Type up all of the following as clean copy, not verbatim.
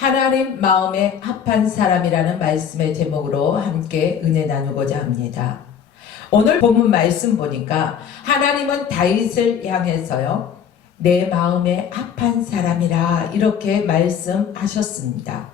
하나님 마음에 합한 사람이라는 말씀의 제목으로 함께 은혜 나누고자 합니다. 오늘 본문 말씀 보니까 하나님은 다윗을 향해서요, 내 마음에 합한 사람이라 이렇게 말씀하셨습니다.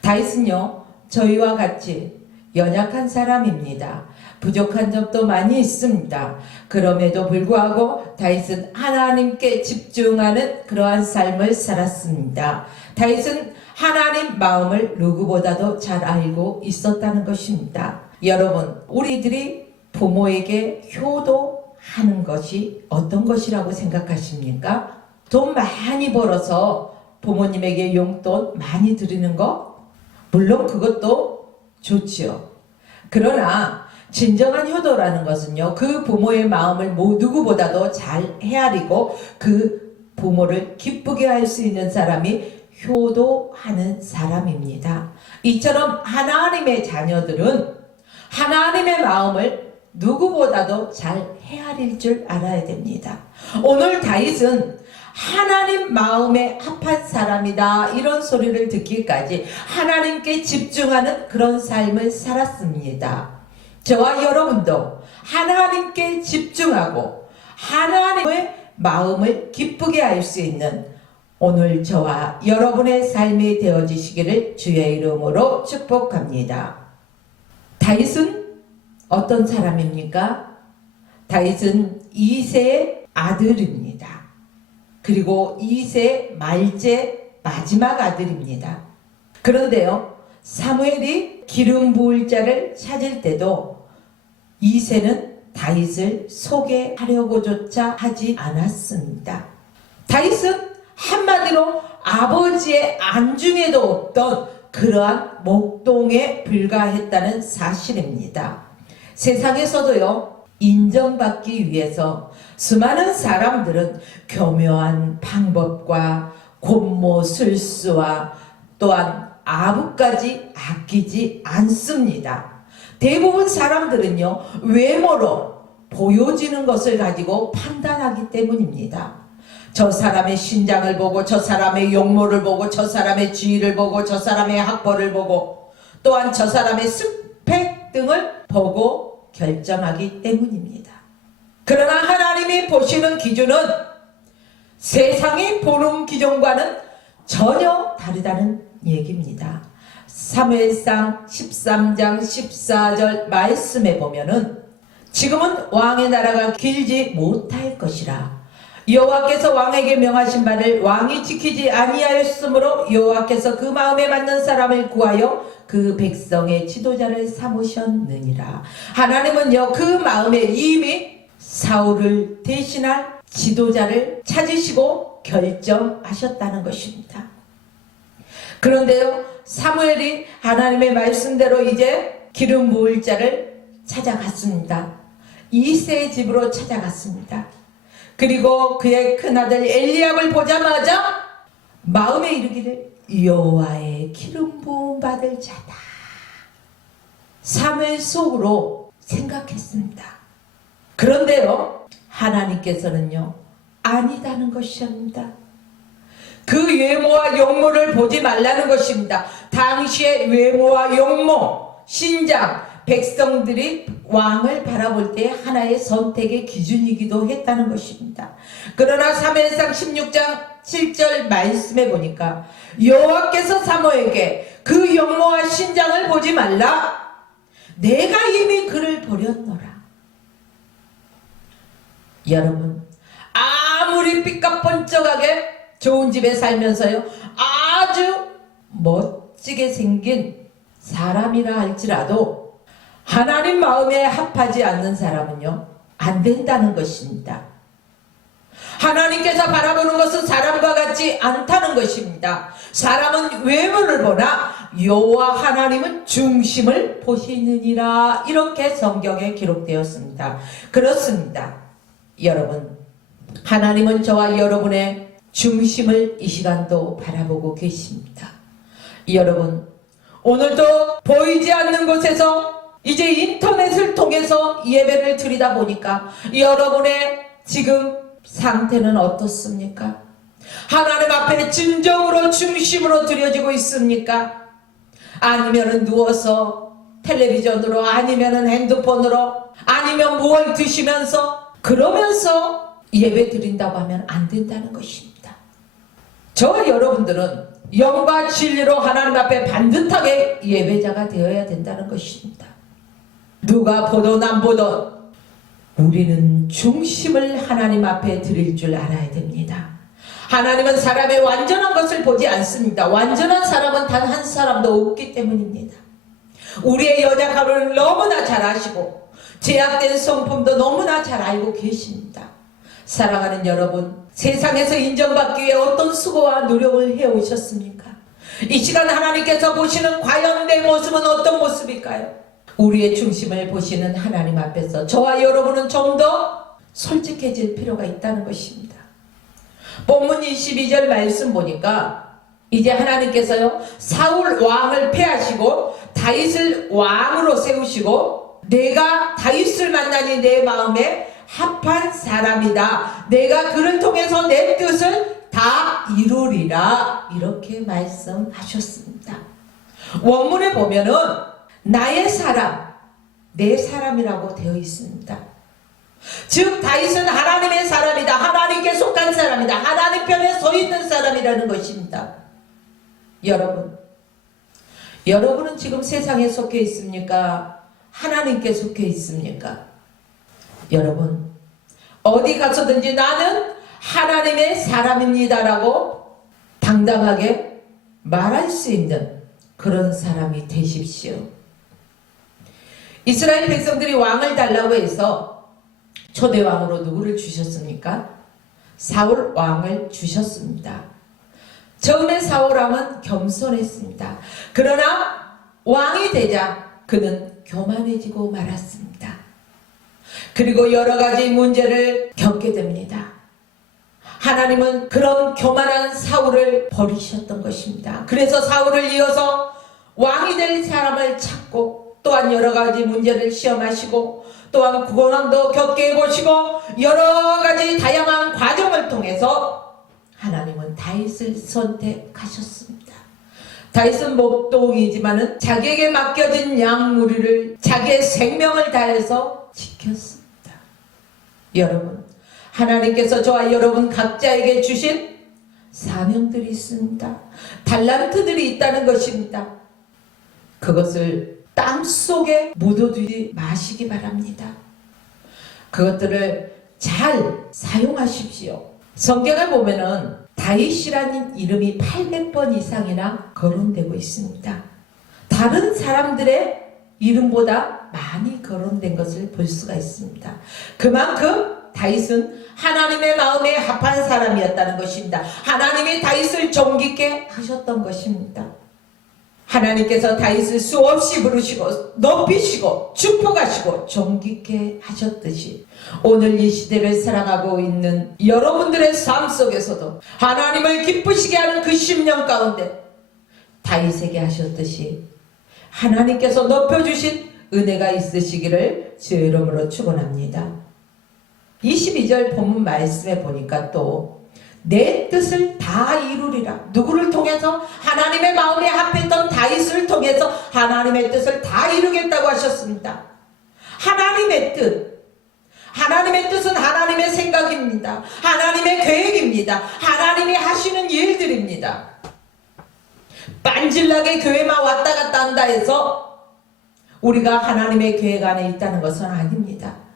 다윗은요, 저희와 같이 연약한 사람입니다. 부족한 점도 많이 있습니다. 그럼에도 불구하고 다윗은 하나님께 집중하는 그러한 삶을 살았습니다. 다윗은 하나님 마음을 누구보다도 잘 알고 있었다는 것입니다. 여러분, 우리들이 부모에게 효도하는 것이 어떤 것이라고 생각하십니까? 돈 많이 벌어서 부모님에게 용돈 많이 드리는 거? 물론 그것도 좋지요. 그러나 진정한 효도라는 것은요, 그 부모의 마음을 누구보다도 잘 헤아리고 그 부모를 기쁘게 할 수 있는 사람이 효도하는 사람입니다. 이처럼 하나님의 자녀들은 하나님의 마음을 누구보다도 잘 헤아릴 줄 알아야 됩니다. 오늘 다윗은 하나님 마음에 합한 사람이다 이런 소리를 듣기까지 하나님께 집중하는 그런 삶을 살았습니다. 저와 여러분도 하나님께 집중하고 하나님의 마음을 기쁘게 할 수 있는 오늘 저와 여러분의 삶이 되어지시기를 주의 이름으로 축복합니다. 다윗은 어떤 사람입니까? 다윗은 이새의 아들입니다. 그리고 이새 말째 마지막 아들입니다. 그런데요, 사무엘이 기름 부을 자를 찾을 때도 이새는 다윗을 소개하려고조차 하지 않았습니다. 다윗은 한마디로 아버지의 안중에도 없던 그러한 목동에 불과했다는 사실입니다. 세상에서도요, 인정받기 위해서 수많은 사람들은 교묘한 방법과 곤모술수와 또한 아부까지 아끼지 않습니다. 대부분 사람들은요, 외모로 보여지는 것을 가지고 판단하기 때문입니다. 저 사람의 신장을 보고, 저 사람의 용모를 보고, 저 사람의 지위를 보고, 저 사람의 학벌을 보고, 또한 저 사람의 스펙 등을 보고 결정하기 때문입니다. 그러나 하나님이 보시는 기준은 세상이 보는 기준과는 전혀 다르다는 얘기입니다. 사무엘상 13장 14절 말씀에 보면은 지금은 왕의 나라가 길지 못할 것이라 여호와께서 왕에게 명하신 바를 왕이 지키지 아니하였으므로 여호와께서 그 마음에 맞는 사람을 구하여 그 백성의 지도자를 삼으셨느니라. 하나님은요, 그 마음에 이미 사울을 대신할 지도자를 찾으시고 결정하셨다는 것입니다. 그런데요, 사무엘이 하나님의 말씀대로 이제 기름 부을 자를 찾아갔습니다. 이새의 집으로 찾아갔습니다. 그리고 그의 큰아들 엘리압을 보자마자 마음에 이르기를 여호와의 기름 부음 받을 자다. 사무엘 속으로 생각했습니다. 그런데요, 하나님께서는요, 아니다는 것입니다. 그 외모와 용모를 보지 말라는 것입니다. 당시의 외모와 용모, 신장, 백성들이 왕을 바라볼 때 하나의 선택의 기준이기도 했다는 것입니다. 그러나 사무엘상 16장 7절 말씀에 보니까 여호와께서 사무엘에게 그 용모와 신장을 보지 말라. 내가 이미 그를 버렸노라. 여러분, 아무리 삐까뻔쩍하게 좋은 집에 살면서요, 아주 멋지게 생긴 사람이라 할지라도 하나님 마음에 합하지 않는 사람은요, 안 된다는 것입니다. 하나님께서 바라보는 것은 사람과 같지 않다는 것입니다. 사람은 외모를 보나 여호와 하나님은 중심을 보시느니라. 이렇게 성경에 기록되었습니다. 그렇습니다. 여러분, 하나님은 저와 여러분의 중심을 이 시간도 바라보고 계십니다. 여러분, 오늘도 보이지 않는 곳에서 이제 인터넷을 통해서 예배를 드리다 보니까 여러분의 지금 상태는 어떻습니까? 하나님 앞에 앞에 진정으로 중심으로 드려지고 있습니까? 아니면은 누워서 텔레비전으로, 아니면은 핸드폰으로, 아니면 뭘 드시면서 그러면서 예배 드린다고 하면 안 된다는 것입니다. 저와 여러분들은 영과 진리로 하나님 앞에 반듯하게 예배자가 되어야 된다는 것입니다. 누가 보던 안 보던 우리는 중심을 하나님 앞에 드릴 줄 알아야 됩니다. 하나님은 사람의 완전한 것을 보지 않습니다. 완전한 사람은 단 한 사람도 없기 때문입니다. 우리의 연약함을 너무나 잘 아시고 제약된 성품도 너무나 잘 알고 계십니다. 사랑하는 여러분, 세상에서 인정받기 위해 어떤 수고와 노력을 해오셨습니까? 이 시간 하나님께서 보시는 과연 내 모습은 어떤 모습일까요? 우리의 중심을 보시는 하나님 앞에서 저와 여러분은 좀 더 솔직해질 필요가 있다는 것입니다. 본문 22절 말씀 보니까 이제 하나님께서요, 사울 왕을 패하시고 다윗을 왕으로 세우시고 내가 다윗을 만나니 내 마음에 합한 사람이다. 내가 그를 통해서 내 뜻을 다 이루리라. 이렇게 말씀하셨습니다. 원문에 보면은 나의 사람, 내 사람이라고 되어 있습니다. 즉 다윗은 하나님의 사람이다. 하나님께 속한 사람이다. 하나님 편에 서 있는 사람이라는 것입니다. 여러분은 지금 세상에 속해 있습니까? 하나님께 속해 있습니까? 여러분, 어디 가서든지 나는 하나님의 사람입니다라고 당당하게 말할 수 있는 그런 사람이 되십시오. 이스라엘 백성들이 왕을 달라고 해서 초대왕으로 누구를 주셨습니까? 사울 왕을 주셨습니다. 처음에 사울 왕은 겸손했습니다. 그러나 왕이 되자 그는 교만해지고 말았습니다. 그리고 여러 가지 문제를 겪게 됩니다. 하나님은 그런 교만한 사울을 버리셨던 것입니다. 그래서 사울을 이어서 왕이 될 사람을 찾고 또한 여러 가지 문제를 시험하시고 또한 고난도 겪게 해보시고 여러 가지 다양한 과정을 통해서 하나님은 다윗을 선택하셨습니다. 다윗은 목동이지만은 자기에게 맡겨진 양무리를 자기의 생명을 다해서 지켰습니다. 여러분, 하나님께서 저와 여러분 각자에게 주신 사명들이 있습니다. 달란트들이 있다는 것입니다. 그것을 땅속에 묻어두지 마시기 바랍니다. 그것들을 잘 사용하십시오. 성경을 보면은 다윗이라는 이름이 800번 이상이나 거론되고 있습니다. 다른 사람들의 이름보다 많이 거론된 것을 볼 수가 있습니다. 그만큼 다윗은 하나님의 마음에 합한 사람이었다는 것입니다. 하나님이 다윗을 존귀케 하셨던 것입니다. 하나님께서 다윗을 수없이 부르시고 높이시고 축복하시고 존귀케 하셨듯이 오늘 이 시대를 살아가고 있는 여러분들의 삶 속에서도 하나님을 기쁘시게 하는 그 10년 가운데 다윗에게 하셨듯이 하나님께서 높여주신 은혜가 있으시기를 주의 이름으로 축원합니다. 22절 본문 말씀에 보니까 또 내 뜻을 다 이루리라. 누구를 통해서? 하나님의 마음에 합했던 다윗을 통해서 하나님의 뜻을 다 이루겠다고 하셨습니다. 하나님의 뜻. 하나님의 뜻은 하나님의 생각입니다. 하나님의 계획입니다. 하나님이 하시는 일들입니다. 빤질나게 교회만 왔다 갔다 한다 해서 우리가 하나님의 계획 안에 있다는 것은 아닙니다.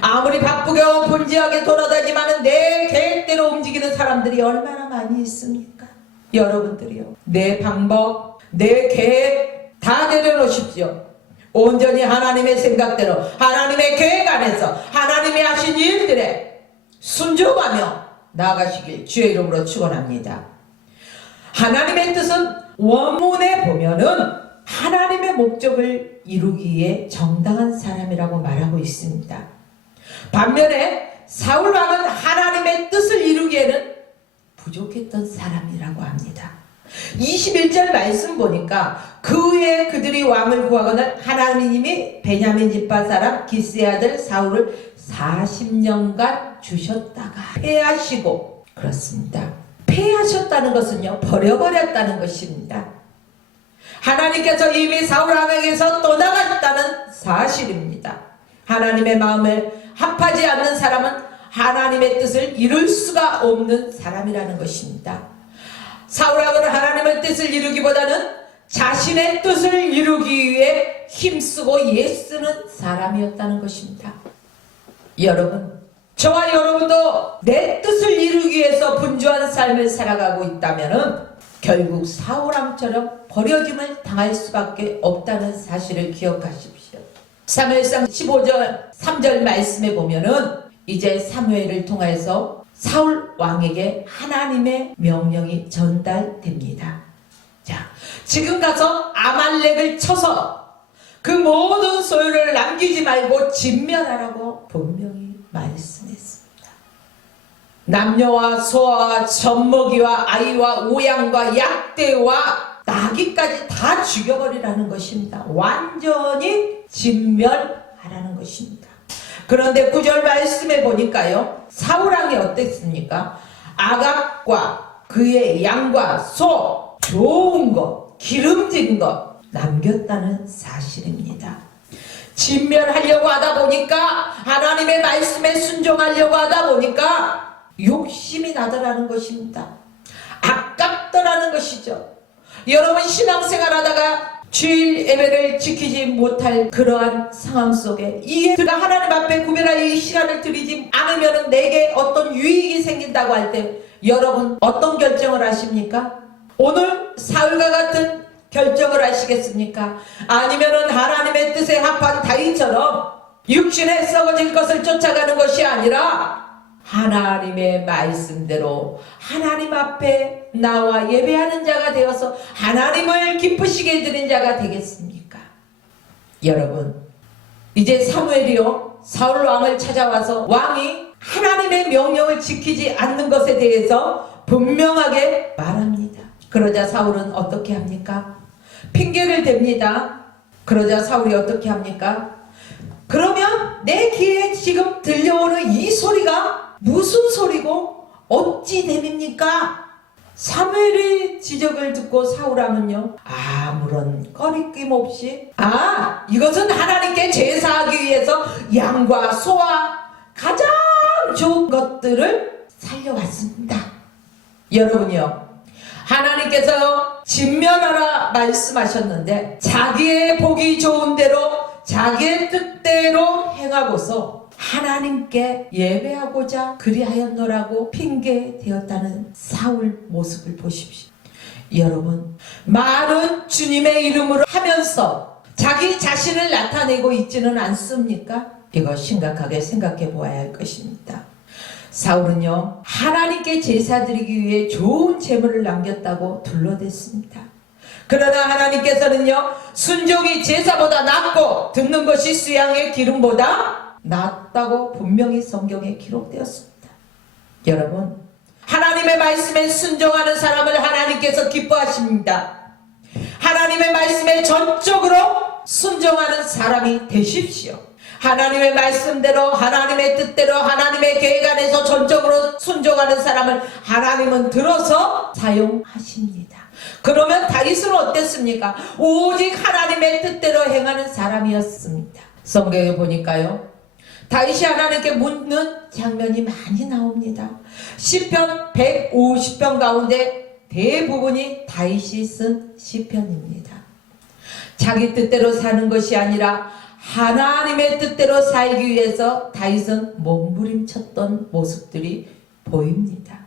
아무리 바쁘게 분주하게 돌아다니지만 내 계획대로 움직이는 사람들이 얼마나 많이 있습니까? 여러분들이요, 내 방법, 내 계획 다 내려놓으십시오. 온전히 하나님의 생각대로 하나님의 계획 안에서 하나님이 하신 일들에 순종하며 나아가시길 주의 이름으로 축원합니다. 하나님의 뜻은 원문에 보면은 하나님의 목적을 이루기 위해 정당한 사람이라고 말하고 있습니다. 반면에 사울 왕은 하나님의 뜻을 이루기에는 부족했던 사람이라고 합니다. 21절 말씀 보니까 그 후에 그들이 왕을 구하거늘 하나님이 베냐민 지파 사람 기스의 아들 사울을 40년간 주셨다가 패하시고, 그렇습니다, 패하셨다는 것은요, 버려버렸다는 것입니다. 하나님께서 이미 사울 왕에게서 떠나갔다는 사실입니다. 하나님의 마음에 합하지 않는 사람은 하나님의 뜻을 이룰 수가 없는 사람이라는 것입니다. 사울 왕은 하나님의 뜻을 이루기보다는 자신의 뜻을 이루기 위해 힘쓰고 애쓰는 사람이었다는 것입니다. 여러분, 저와 여러분도 내 뜻을 이루기 위해서 분주한 삶을 살아가고 있다면 결국 사울왕처럼 버려짐을 당할 수밖에 없다는 사실을 기억하십시오. 사무엘상 15절 3절 말씀에 보면은 이제 사무엘을 통해서 사울 왕에게 하나님의 명령이 전달됩니다. 자, 지금 가서 아말렉을 쳐서 그 모든 소유를 남기지 말고 진멸하라고 분명히 말씀했습니다. 남녀와 소와 젖먹이와 아이와 오양과 약대와 나귀까지 다 죽여버리라는 것입니다. 완전히 진멸하라는 것입니다. 그런데 9절 말씀에 보니까요, 사울왕이 어땠습니까? 아각과 그의 양과 소, 좋은 것, 기름진 것 남겼다는 사실입니다. 진멸하려고 하다 보니까, 하나님의 말씀에 순종하려고 하다 보니까 욕심이 나더라는 것입니다. 아깝더라는 것이죠. 여러분, 신앙생활 하다가 주일 예배를 지키지 못할 그러한 상황 속에 이게 내가 하나님 앞에 구별하여 이 시간을 드리지 않으면 내게 어떤 유익이 생긴다고 할 때 여러분 어떤 결정을 하십니까? 오늘 사울과 같은 결정을 하시겠습니까? 아니면은 하나님의 뜻에 합한 다윗처럼 육신에 썩어질 것을 쫓아가는 것이 아니라 하나님의 말씀대로 하나님 앞에 나와 예배하는 자가 되어서 하나님을 기쁘시게 드린 자가 되겠습니까? 여러분, 이제 사무엘이요, 사울 왕을 찾아와서 왕이 하나님의 명령을 지키지 않는 것에 대해서 분명하게 말합니다. 그러자 사울은 어떻게 합니까? 핑계를 댑니다. 그러자 사울이 어떻게 합니까? 그러면 내 귀에 지금 들려오는 이 소리가 무슨 소리고 어찌 됨입니까? 사무엘의 지적을 듣고 사울왕은요, 아무런 꺼리낌 없이 이것은 하나님께 제사하기 위해서 양과 소와 가장 좋은 것들을 살려왔습니다. 여러분이요, 하나님께서 진멸하라 말씀하셨는데 자기의 보기 좋은 대로 자기의 뜻대로 행하고서 하나님께 예배하고자 그리하였노라고 핑계되었다는 사울 모습을 보십시오. 여러분, 말은 주님의 이름으로 하면서 자기 자신을 나타내고 있지는 않습니까? 이거 심각하게 생각해 보아야 할 것입니다. 사울은요, 하나님께 제사 드리기 위해 좋은 재물을 남겼다고 둘러댔습니다. 그러나 하나님께서는요, 순종이 제사보다 낫고 듣는 것이 수양의 기름보다 낫다고 분명히 성경에 기록되었습니다. 여러분, 하나님의 말씀에 순종하는 사람을 하나님께서 기뻐하십니다. 하나님의 말씀에 전적으로 순종하는 사람이 되십시오. 하나님의 말씀대로, 하나님의 뜻대로, 하나님의 계획 안에서 전적으로 순종하는 사람을 하나님은 들어서 사용하십니다. 그러면 다윗은 어땠습니까? 오직 하나님의 뜻대로 행하는 사람이었습니다. 성경에 보니까요, 다윗이 하나님께 묻는 장면이 많이 나옵니다. 시편 150편 가운데 대부분이 다윗이 쓴 시편입니다. 자기 뜻대로 사는 것이 아니라 하나님의 뜻대로 살기 위해서 다윗은 몸부림쳤던 모습들이 보입니다.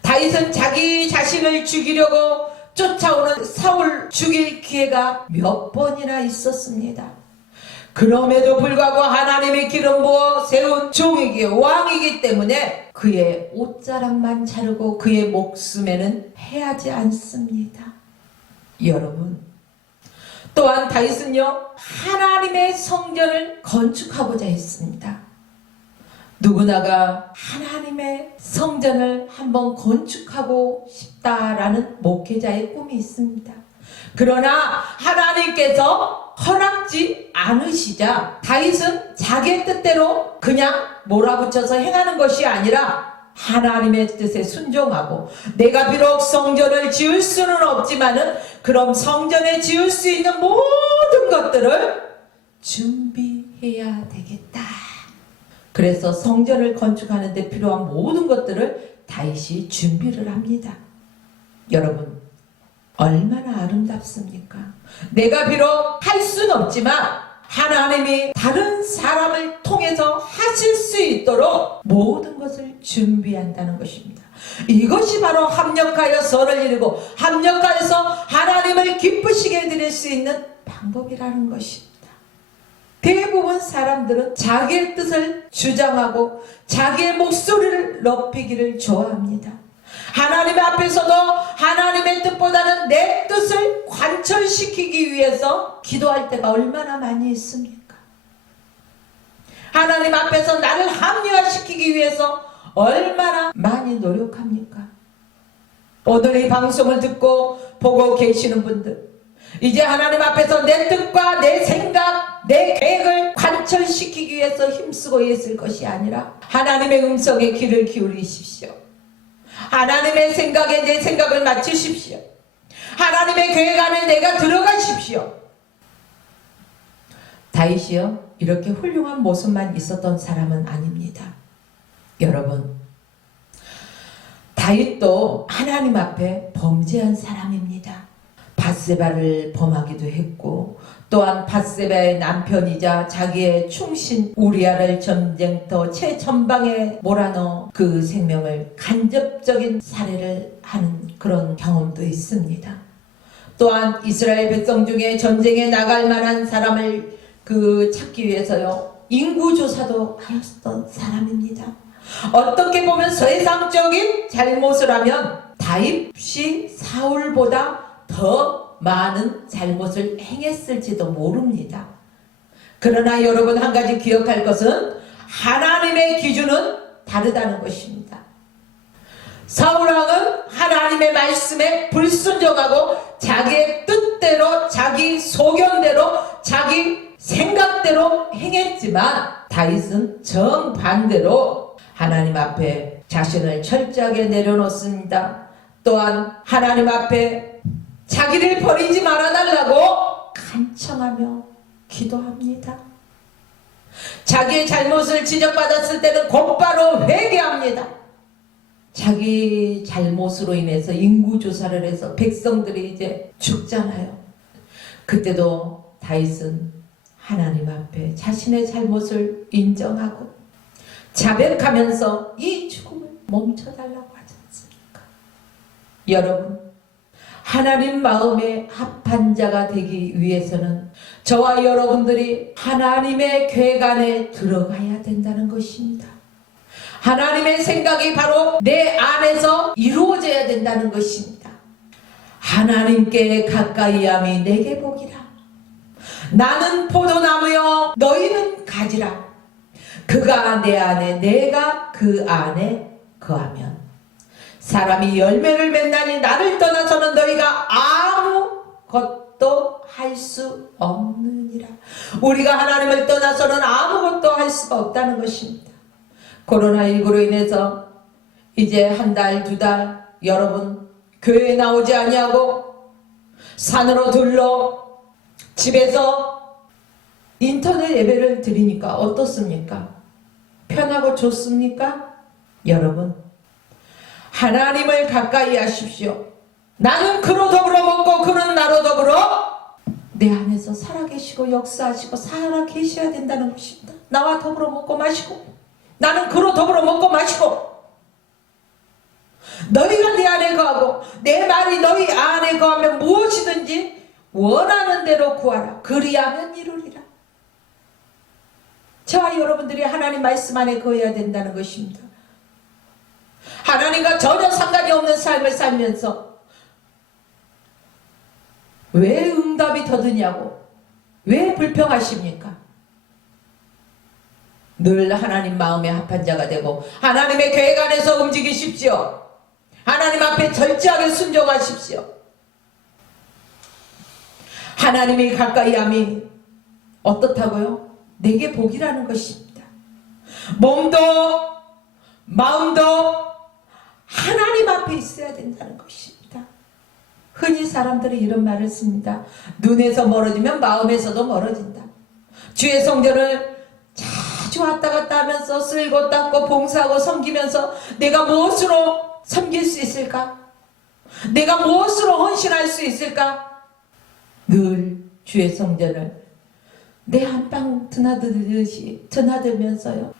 다윗은 자기 자신을 죽이려고 쫓아오는 사울 죽일 기회가 몇 번이나 있었습니다. 그럼에도 불구하고 하나님의 기름 부어 세운 종이기 왕이기 때문에 그의 옷자락만 자르고 그의 목숨에는 해하지 않습니다. 여러분, 또한 다윗은요, 하나님의 성전을 건축하고자 했습니다. 누구나가 하나님의 성전을 한번 건축하고 싶다라는 목회자의 꿈이 있습니다. 그러나 하나님께서 허락지 않으시자 다윗은 자기의 뜻대로 그냥 몰아붙여서 행하는 것이 아니라 하나님의 뜻에 순종하고, 내가 비록 성전을 지을 수는 없지만은 그럼 성전에 지을 수 있는 모든 것들을 준비해야 되겠다. 그래서 성전을 건축하는 데 필요한 모든 것들을 다윗이 준비를 합니다. 여러분, 얼마나 아름답습니까? 내가 비록 할 수는 없지만 하나님이 다른 사람을 통해서 하실 수 있도록 모든 것을 준비한다는 것입니다. 이것이 바로 합력하여 선을 이루고 합력하여서 하나님을 기쁘시게 해드릴 수 있는 방법이라는 것입니다. 대부분 사람들은 자기의 뜻을 주장하고 자기의 목소리를 높이기를 좋아합니다. 하나님 앞에서도 하나님의 뜻보다는 내 뜻을 관철시키기 위해서 기도할 때가 얼마나 많이 있습니까? 하나님 앞에서 나를 합리화시키기 위해서 얼마나 많이 노력합니까? 오늘 이 방송을 듣고 보고 계시는 분들, 이제 하나님 앞에서 내 뜻과 내 생각, 내 계획을 관철시키기 위해서 힘쓰고 있을 것이 아니라 하나님의 음성에 귀를 기울이십시오. 하나님의 생각에 내 생각을 맞추십시오. 하나님의 계획 안에 내가 들어가십시오. 다윗이요, 이렇게 훌륭한 모습만 있었던 사람은 아닙니다. 여러분, 다윗도 하나님 앞에 범죄한 사람입니다. 밧세바를 범하기도 했고, 또한 밧세바의 남편이자 자기의 충신 우리아를 전쟁터 최전방에 몰아넣어 그 생명을 간접적인 살해를 하는 그런 경험도 있습니다. 또한 이스라엘 백성 중에 전쟁에 나갈 만한 사람을 찾기 위해서요, 인구조사도 하였던 사람입니다. 어떻게 보면 세상적인 잘못을 하면 다윗이 사울보다 더 많은 잘못을 행했을지도 모릅니다. 그러나 여러분, 한 가지 기억할 것은 하나님의 기준은 다르다는 것입니다. 사울왕은 하나님의 말씀에 불순종하고 자기의 뜻대로, 자기 소견대로, 자기 생각대로 행했지만 다윗은 정반대로 하나님 앞에 자신을 철저하게 내려놓습니다. 또한 하나님 앞에 자기를 버리지 말아달라고 간청하며 기도합니다. 자기의 잘못을 지적받았을 때는 곧바로 회개합니다. 자기 잘못으로 인해서 인구조사를 해서 백성들이 이제 죽잖아요. 그때도 다윗은 하나님 앞에 자신의 잘못을 인정하고 자백하면서 이 죽음을 멈춰달라고 하지 않습니까? 여러분, 하나님 마음에 합한 자가 되기 위해서는 저와 여러분들이 하나님의 계획 안에 들어가야 된다는 것입니다. 하나님의 생각이 바로 내 안에서 이루어져야 된다는 것입니다. 하나님께 가까이함이 내게 복이라. 나는 포도나무여 너희는 가지라. 그가 내 안에 내가 그 안에 거하면 사람이 열매를 맺나니 나를 떠나서는 너희가 아무것도 할 수 없느니라. 우리가 하나님을 떠나서는 아무것도 할 수가 없다는 것입니다. 코로나19로 인해서 이제 한 달, 두 달 여러분 교회에 나오지 아니하고 산으로 둘러 집에서 인터넷 예배를 드리니까 어떻습니까? 편하고 좋습니까? 여러분, 하나님을 가까이 하십시오. 나는 그로 더불어 먹고 그는 나로 더불어 내 안에서 살아계시고 역사하시고 살아계셔야 된다는 것입니다. 나와 더불어 먹고 마시고 나는 그로 더불어 먹고 마시고 너희가 내 안에 거하고 내 말이 너희 안에 거하면 무엇이든지 원하는 대로 구하라. 그리하면 이루리라. 저와 여러분들이 하나님 말씀 안에 거해야 된다는 것입니다. 하나님과 전혀 상관이 없는 삶을 살면서 왜 응답이 더드냐고, 왜 불평하십니까? 늘 하나님 마음에 합한 자가 되고 하나님의 계획 안에서 움직이십시오. 하나님 앞에 절제하게 순종하십시오. 하나님이 가까이함이 어떻다고요? 내게 복이라는 것입니다. 몸도 마음도 하나님 앞에 있어야 된다는 것입니다. 흔히 사람들이 이런 말을 씁니다. 눈에서 멀어지면 마음에서도 멀어진다. 주의 성전을 자주 왔다 갔다 하면서 쓸고 닦고 봉사하고 섬기면서 내가 무엇으로 섬길 수 있을까? 내가 무엇으로 헌신할 수 있을까? 늘 주의 성전을 내 안방 드나들면서요.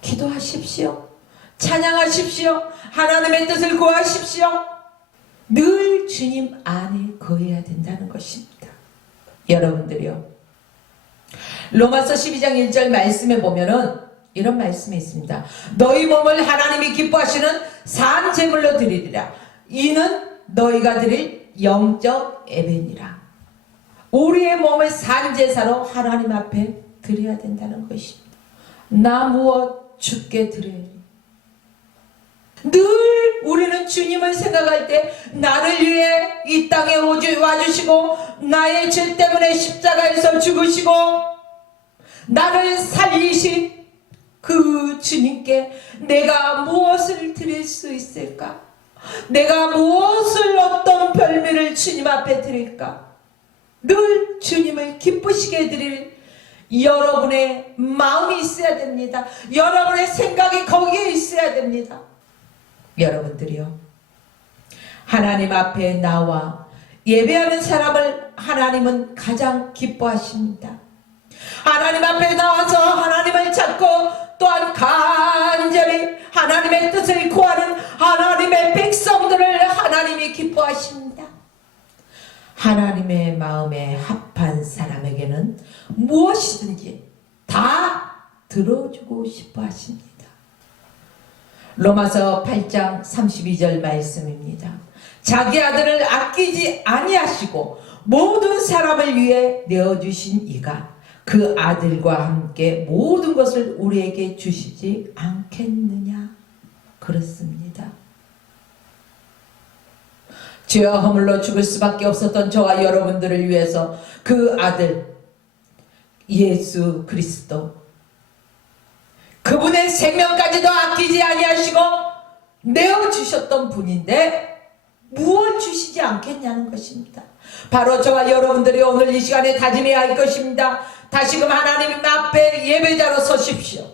기도하십시오. 찬양하십시오. 하나님의 뜻을 구하십시오. 늘 주님 안에 거해야 된다는 것입니다. 여러분들이요. 로마서 12장 1절 말씀에 보면은 이런 말씀이 있습니다. 너희 몸을 하나님이 기뻐하시는 산 제물로 드리리라. 이는 너희가 드릴 영적 예배니라. 우리의 몸을 산 제사로 하나님 앞에 드려야 된다는 것입니다. 나 무엇 주께 드려야 늘 우리는 주님을 생각할 때 나를 위해 이 땅에 와주시고 나의 죄 때문에 십자가에서 죽으시고 나를 살리신 그 주님께 내가 무엇을 드릴 수 있을까? 내가 무엇을 어떤 별미를 주님 앞에 드릴까? 늘 주님을 기쁘시게 드릴 여러분의 마음이 있어야 됩니다. 여러분의 생각이 거기에 있어야 됩니다. 여러분들이요. 하나님 앞에 나와 예배하는 사람을 하나님은 가장 기뻐하십니다. 하나님 앞에 나와서 하나님을 찾고 또한 간절히 하나님의 뜻을 구하는 하나님의 백성들을 하나님이 기뻐하십니다. 하나님의 마음에 합한 사람에게는 무엇이든지 다 들어주고 싶어 하십니다. 로마서 8장 32절 말씀입니다. 자기 아들을 아끼지 아니하시고 모든 사람을 위해 내어주신 이가 그 아들과 함께 모든 것을 우리에게 주시지 않겠느냐. 그렇습니다. 죄와 허물로 죽을 수밖에 없었던 저와 여러분들을 위해서 그 아들 예수 그리스도 그분의 생명까지도 아끼지 아니하시고 내어주셨던 분인데 무엇 주시지 않겠냐는 것입니다. 바로 저와 여러분들이 오늘 이 시간에 다짐해야 할 것입니다. 다시금 하나님 앞에 예배자로 서십시오.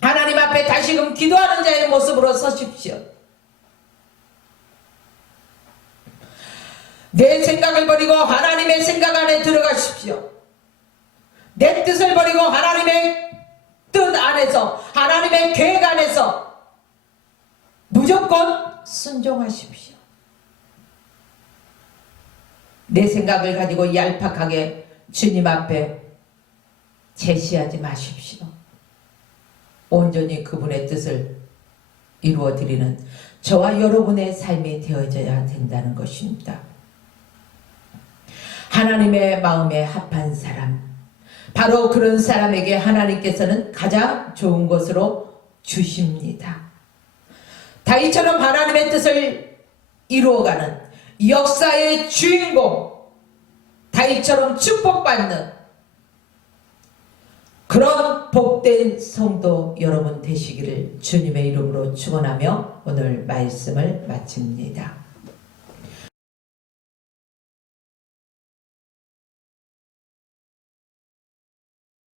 하나님 앞에 다시금 기도하는 자의 모습으로 서십시오. 내 생각을 버리고 하나님의 생각 안에 들어가십시오. 내 뜻을 버리고 하나님의 뜻 안에서 하나님의 계획 안에서 무조건 순종하십시오. 내 생각을 가지고 얄팍하게 주님 앞에 제시하지 마십시오. 온전히 그분의 뜻을 이루어드리는 저와 여러분의 삶이 되어져야 된다는 것입니다. 하나님의 마음에 합한 사람, 바로 그런 사람에게 하나님께서는 가장 좋은 것으로 주십니다. 다윗처럼 하나님의 뜻을 이루어가는 역사의 주인공, 다윗처럼 축복받는 그런 복된 성도 여러분 되시기를 주님의 이름으로 축원하며 오늘 말씀을 마칩니다.